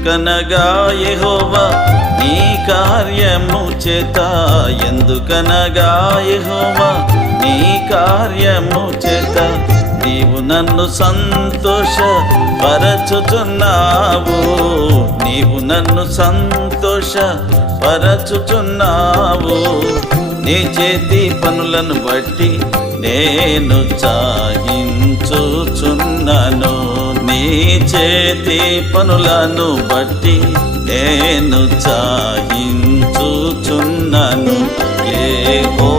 ఎందుకనగా యెహోవా నీ కార్యము చేత, ఎందుకనగా యెహోవా నీ కార్యము చేత నీవు నన్ను సంతోషపరచుచున్నావు, నీవు నన్ను సంతోషపరచుచున్నావు. నీ చేతి పనులను బట్టి నేను చాహించుచున్నాను, నీ చేతి పనులను బట్టి నేను చాహించుచున్నాను. యెహోవా